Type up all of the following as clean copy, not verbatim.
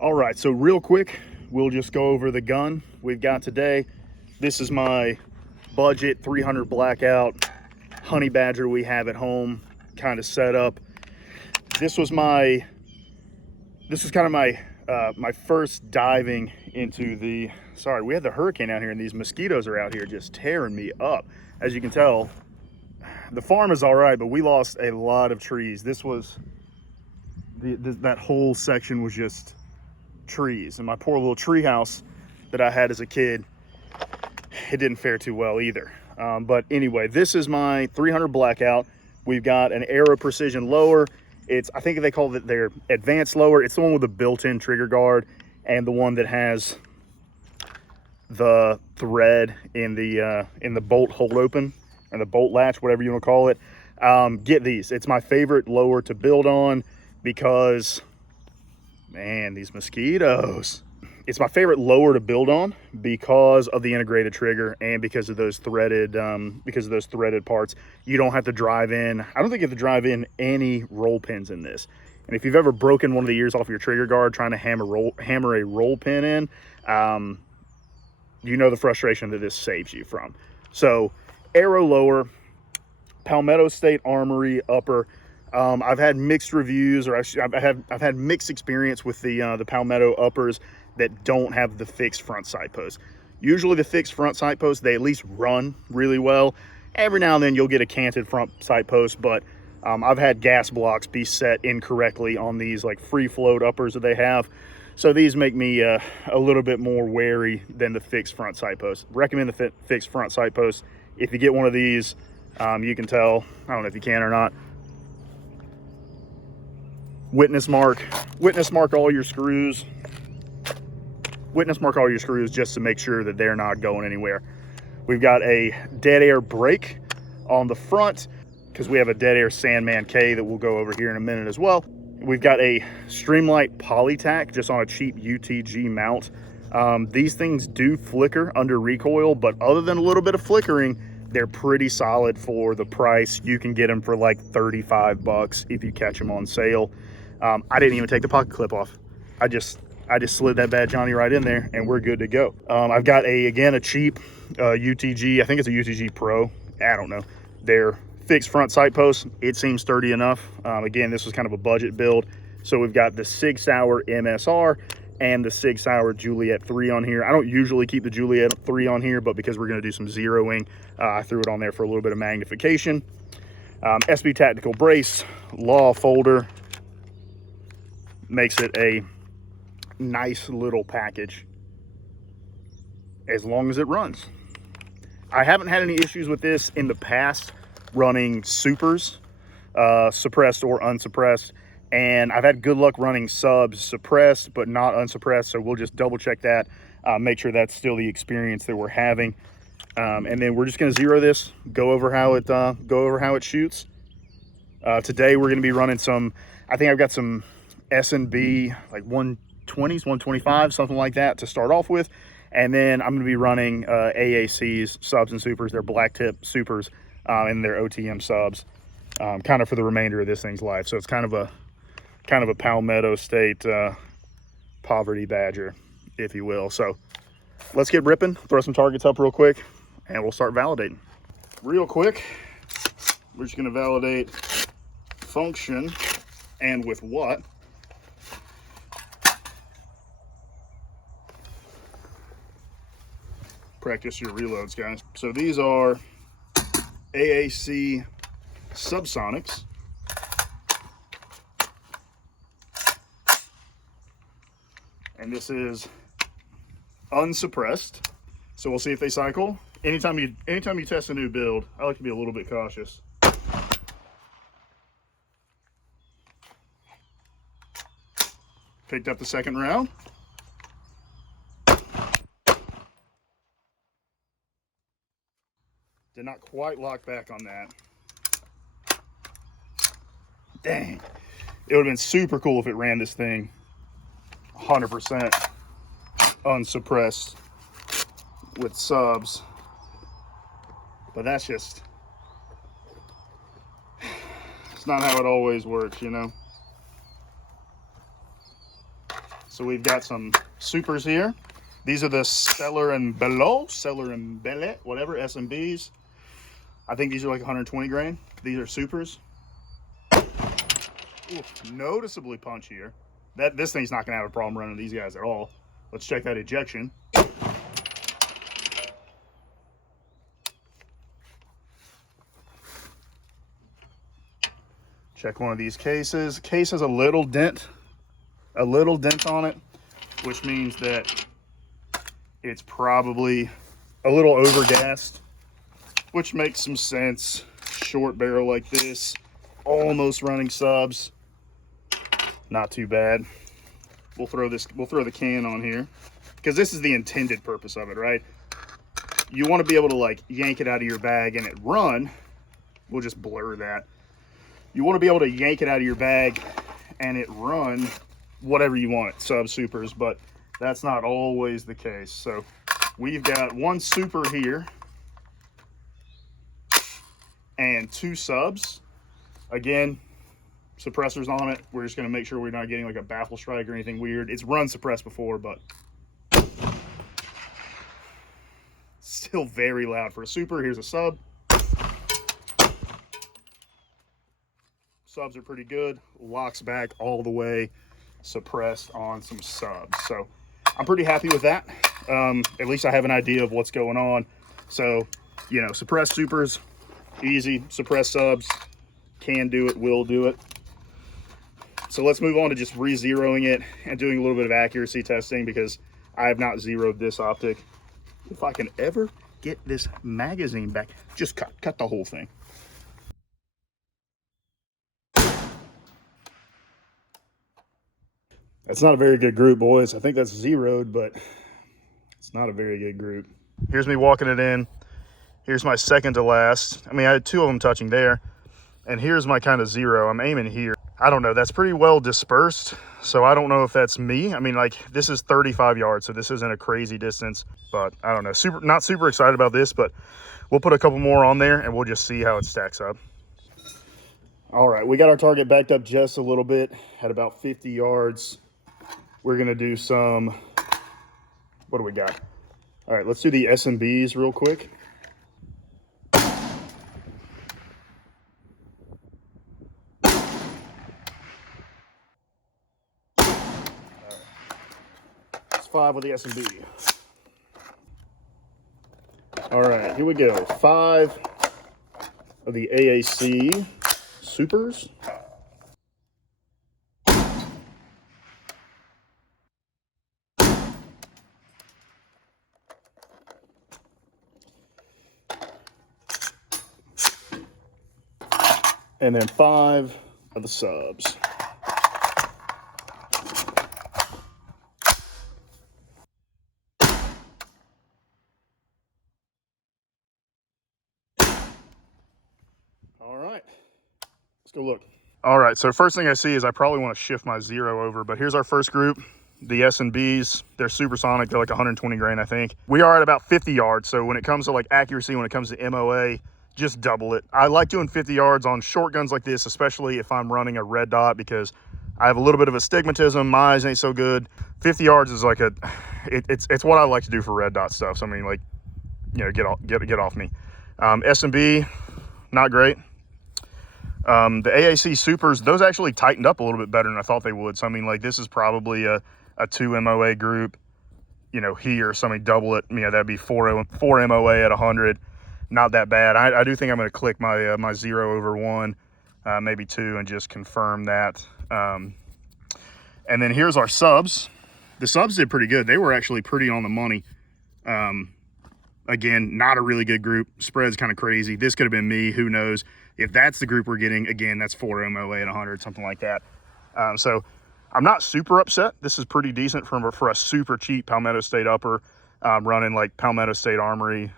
All right, so real quick, we'll just go over the gun we've got today. This is my budget 300 Blackout honey badger we have at home, kind of set up. This was kind of my first diving into the, sorry, we had the hurricane out here and these mosquitoes are out here just tearing me up. As you can tell, the farm is all right, but we lost a lot of trees. This was, that whole section was just trees, and my poor little tree house that I had as a kid, it didn't fare too well either. But anyway, this is my 300 Blackout. We've got an Aero Precision lower. I think they call it their advanced lower. It's the one with the built-in trigger guard and the one that has the thread in the bolt hold open or the bolt latch, whatever you want to call it. Get these. It's my favorite lower to build on because, man, these mosquitoes. It's my favorite lower to build on because of the integrated trigger and because of those threaded parts. You don't have to drive in. I don't think you have to drive in any roll pins in this. And if you've ever broken one of the ears off your trigger guard trying to hammer a roll pin in, you know the frustration that this saves you from. So, Aero lower, Palmetto State Armory upper. I've had mixed reviews, or actually I've had mixed experience with the Palmetto uppers that don't have the fixed front sight post. Usually the fixed front sight post, they at least run really well. Every now and then you'll get a canted front sight post, but I've had gas blocks be set incorrectly on these like free float uppers that they have. So these make me a little bit more wary than the fixed front sight post. Recommend the fixed front sight post. If you get one of these, you can tell, I don't know if you can or not, witness mark all your screws. Witness mark all your screws just to make sure that they're not going anywhere. We've got a dead air brake on the front because we have a dead air Sandman K that we'll go over here in a minute as well. We've got a Streamlight Polytac just on a cheap UTG mount. These things do flicker under recoil, but other than a little bit of flickering, they're pretty solid for the price. You can get them for like 35 bucks if you catch them on sale. I didn't even take the pocket clip off. I just slid that bad Johnny right in there and we're good to go. I've got a cheap UTG. I think it's a UTG Pro. I don't know. They're fixed front sight posts. It seems sturdy enough. Again, this was kind of a budget build. So we've got the Sig Sauer MSR and the Sig Sauer Juliet 3 on here. I don't usually keep the Juliet 3 on here, but because we're going to do some zeroing, I threw it on there for a little bit of magnification. SB Tactical Brace, Law folder. Makes it a nice little package as long as it runs. I haven't had any issues with this in the past running supers, suppressed or unsuppressed, and I've had good luck running subs suppressed but not unsuppressed, so we'll just double check that, make sure that's still the experience that we're having, and then we're just going to zero this, go over how it shoots. Today we're going to be running some, I think I've got some S&B like 120s, 125, something like that to start off with. And then I'm going to be running AACs, subs and supers, their black tip supers, and their OTM subs, kind of for the remainder of this thing's life. So it's kind of a Palmetto State poverty badger, if you will. So let's get ripping, throw some targets up real quick, and we'll start validating. Real quick, we're just going to validate function and with what. Practice your reloads, guys. So these are AAC Subsonics. And this is unsuppressed. So we'll see if they cycle. Anytime you test a new build, I like to be a little bit cautious. Picked up the second round. Did not quite lock back on that. Dang. It would have been super cool if it ran this thing 100% unsuppressed with subs. But that's just, it's not how it always works, you know? So we've got some supers here. These are the Stellar and Bello, whatever, SMBs. I think these are like 120 grain. These are supers. Ooh, noticeably punchier. This thing's not gonna have a problem running these guys at all. Let's check that ejection. Check one of these cases. Case has a little dent on it, which means that it's probably a little overgassed, which makes some sense. Short barrel like this, almost running subs, not too bad. We'll throw the can on here because this is the intended purpose of it, right? You want to be able to like yank it out of your bag and it run. We'll just blur that. You want to be able to yank it out of your bag and it run whatever you want it, sub supers, but that's not always the case. So we've got one super here and two subs. Again, suppressors on it. We're just going to make sure we're not getting like a baffle strike or anything weird. It's run suppressed before, but still very loud for a super. Here's a sub. Subs are pretty good. Locks back all the way, suppressed on some subs. So I'm pretty happy with that. At least I have an idea of what's going on. So, you know, suppress supers, easy. Suppress subs, can do it, will do it. So let's move on to just re-zeroing it and doing a little bit of accuracy testing because I have not zeroed this optic. If I can ever get this magazine back, just cut the whole thing. That's not a very good group, boys. I think that's zeroed, but it's not a very good group. Here's me walking it in. Here's my second to last. I mean, I had two of them touching there. And here's my kind of zero. I'm aiming here. I don't know. That's pretty well dispersed. So I don't know if that's me. I mean, like, this is 35 yards, so this isn't a crazy distance. But I don't know. Not super excited about this, but we'll put a couple more on there, and we'll just see how it stacks up. All right, we got our target backed up just a little bit at about 50 yards. We're gonna do some, what do we got? All right, let's do the SMBs real quick. It's 5 with the SMB. All right, here we go. 5 of the AAC supers. And then 5 of the subs. All right, let's go look. All right, so first thing I see is I probably want to shift my zero over, but here's our first group, the S&Bs. They're supersonic, they're like 120 grain, I think. We are at about 50 yards, so when it comes to like accuracy, when it comes to MOA, just double it. I like doing 50 yards on short guns like this, especially if I'm running a red dot, because I have a little bit of astigmatism. My eyes ain't so good. 50 yards is like it's what I like to do for red dot stuff. So I mean, like, you know, get off me. S&B, not great. The AAC supers, those actually tightened up a little bit better than I thought they would. So I mean, like, this is probably a 2 MOA group, you know, here. So I mean, double it, you know, that'd be 4 MOA at 100. Not that bad. I do think I'm going to click my my 0/1, maybe 2, and just confirm that. And then here's our subs. The subs did pretty good. They were actually pretty on the money. Again, not a really good group. Spread's kind of crazy. This could have been me. Who knows? If that's the group we're getting, again, that's 4 MOA at 100, something like that. So I'm not super upset. This is pretty decent for a super cheap Palmetto State upper, running like Palmetto State Armory,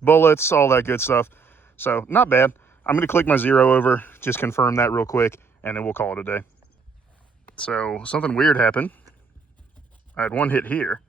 bullets, all that good stuff. So not bad. I'm going to click my 0 over, just confirm that real quick, and then we'll call it a day. So something weird happened. I had one hit here.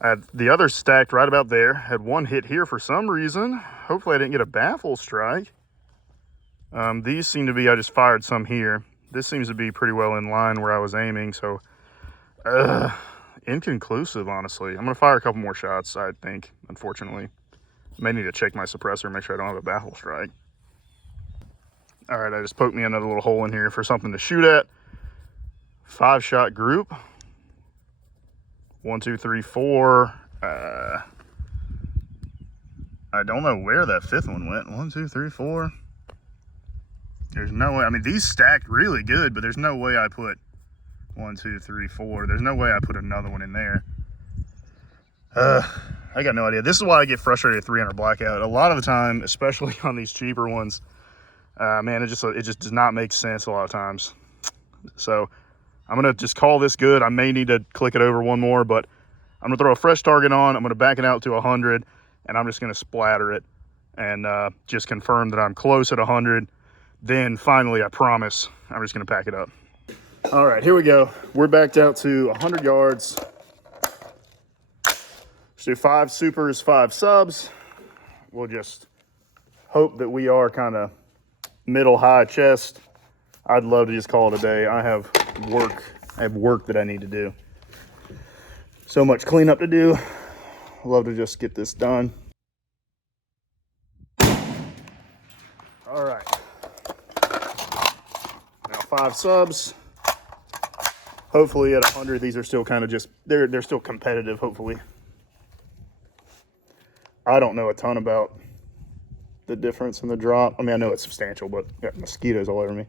I had the other stacked right about there. Had one hit here for some reason. Hopefully I didn't get a baffle strike. These seem to be, I just fired some here. This seems to be pretty well in line where I was aiming, so inconclusive, honestly. I'm gonna fire a couple more shots, I think, unfortunately. May need to check my suppressor, make sure I don't have a baffle strike. All right, I just poked me another little hole in here for something to shoot at. 5-shot group. 1, 2, 3, 4. I don't know where that 5th one went. 1, 2, 3, 4. There's no way. I mean, these stacked really good, but there's no way I put 1, 2, 3, 4. There's no way I put another one in there. I got no idea. This is why I get frustrated at 300 Blackout. A lot of the time, especially on these cheaper ones, man, it just does not make sense a lot of times. So I'm gonna just call this good. I may need to click it over one more, but I'm gonna throw a fresh target on. I'm gonna back it out to 100, and I'm just gonna splatter it and just confirm that I'm close at 100. Then finally, I promise, I'm just gonna pack it up. All right, here we go. We're backed out to 100 yards. Let's do 5 supers, 5 subs. We'll just hope that we are kind of middle high chest. I'd love to just call it a day. I have work that I need to do. So much cleanup to do. I'd love to just get this done. All right. Now 5 subs. Hopefully at 100, these are still kind of just, they're still competitive, hopefully. I don't know a ton about the difference in the drop. I mean, I know it's substantial, but I got mosquitoes all over me.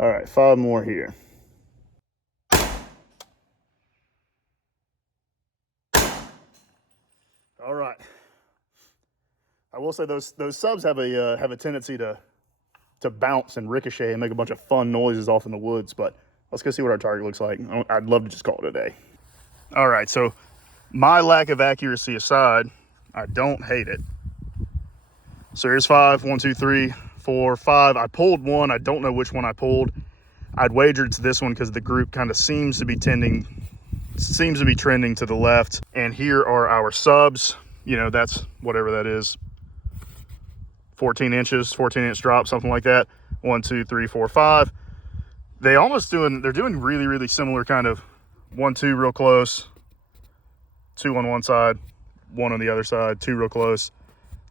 All right, 5 more here. All right. I will say those subs have a tendency to bounce and ricochet and make a bunch of fun noises off in the woods, but let's go see what our target looks like. I'd love to just call it a day. All right, so my lack of accuracy aside, I don't hate it. So here's 5, 1, 2, 3, 4, 5. I pulled one. I don't know which one I pulled. I'd wager it's this one because the group kind of seems to be trending to the left. And here are our subs. You know, that's whatever that is. 14 inches, 14-inch drop, something like that. 1, 2, 3, 4, 5. They're doing really, really similar kind of 1, 2 real close, 2 on one side, 1 on the other side, 2 real close,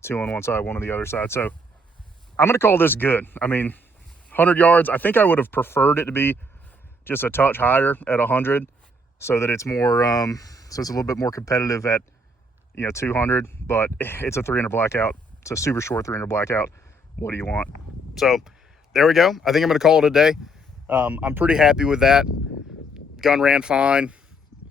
2 on one side, 1 on the other side. So I'm going to call this good. I mean, 100 yards, I think I would have preferred it to be just a touch higher at 100 so that it's more, so it's a little bit more competitive at, 200, but it's a 300 Blackout. It's a super short 300 Blackout. What do you want? So there we go. I think I'm going to call it a day. I'm pretty happy with that. Gun ran fine.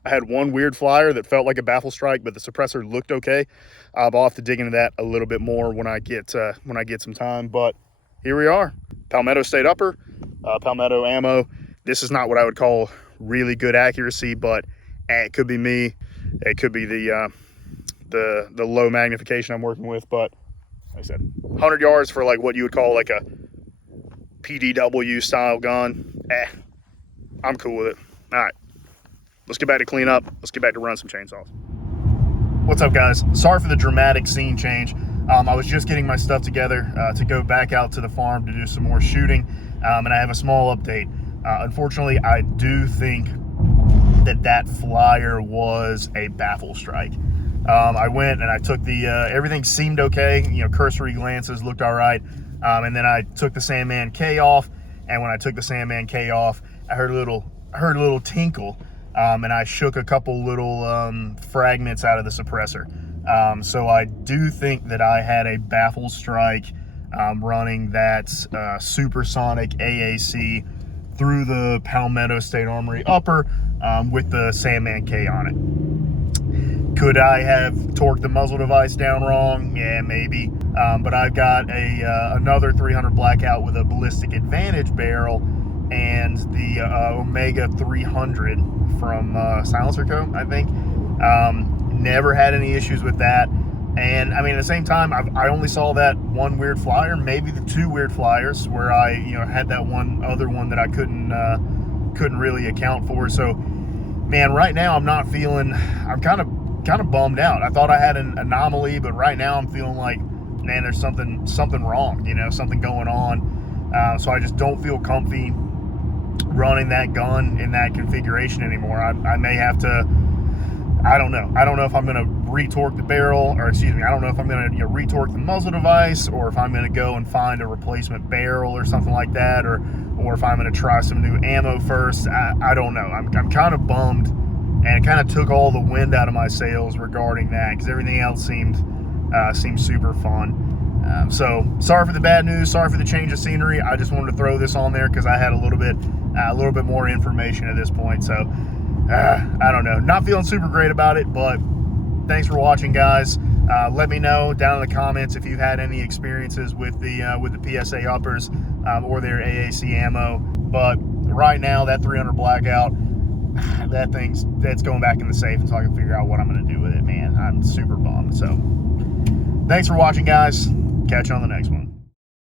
I had one weird flyer that felt like a baffle strike, but the suppressor looked okay. I'll have to dig into that a little bit more when I get some time. But here we are. Palmetto State Upper, Palmetto ammo. This is not what I would call really good accuracy, but it could be me. It could be the low magnification I'm working with. But like I said, 100 yards for like what you would call like a PDW style gun. I'm cool with it. All right. Let's get back to clean up. Let's get back to run some chainsaws. What's up, guys? Sorry for the dramatic scene change. I was just getting my stuff together to go back out to the farm to do some more shooting, and I have a small update. Unfortunately, I do think that flyer was a baffle strike. I went and I took the, everything seemed okay. Cursory glances looked all right. And then I took the Sandman K off, and when I took the Sandman K off, I heard a little tinkle. And I shook a couple little fragments out of the suppressor. So I do think that I had a baffle strike running that supersonic AAC through the Palmetto State Armory upper with the Sandman K on it. Could I have torqued the muzzle device down wrong? Yeah, maybe. But I've got another 300 Blackout with a ballistic advantage barrel and the Omega 300 from Silencer Co., I think. Never had any issues with that. And I mean, at the same time, I only saw that one weird flyer, maybe the 2 weird flyers where I, had that one other one that I couldn't really account for. So, man, right now I'm kind of bummed out. I thought I had an anomaly, but right now I'm feeling like, man, there's something wrong, something going on. So I just don't feel comfy running that gun in that configuration anymore. I may have to, I don't know. I don't know if I'm going to retorque the barrel, or excuse me, I don't know if I'm going to retorque the muzzle device, or if I'm going to go and find a replacement barrel or something like that, or if I'm going to try some new ammo first. I don't know. I'm kind of bummed, and it kind of took all the wind out of my sails regarding that, because everything else seemed super fun. So sorry for the bad news, sorry for the change of scenery. I just wanted to throw this on there because I had a little bit more information at this point. So I don't know, not feeling super great about it, but thanks for watching, guys. Let me know down in the comments if you've had any experiences with the PSA uppers or their AAC ammo. But right now, that 300 Blackout, that's going back in the safe until I can figure out what I'm going to do with it, man. I'm super bummed. So thanks for watching, guys. Catch you on the next one.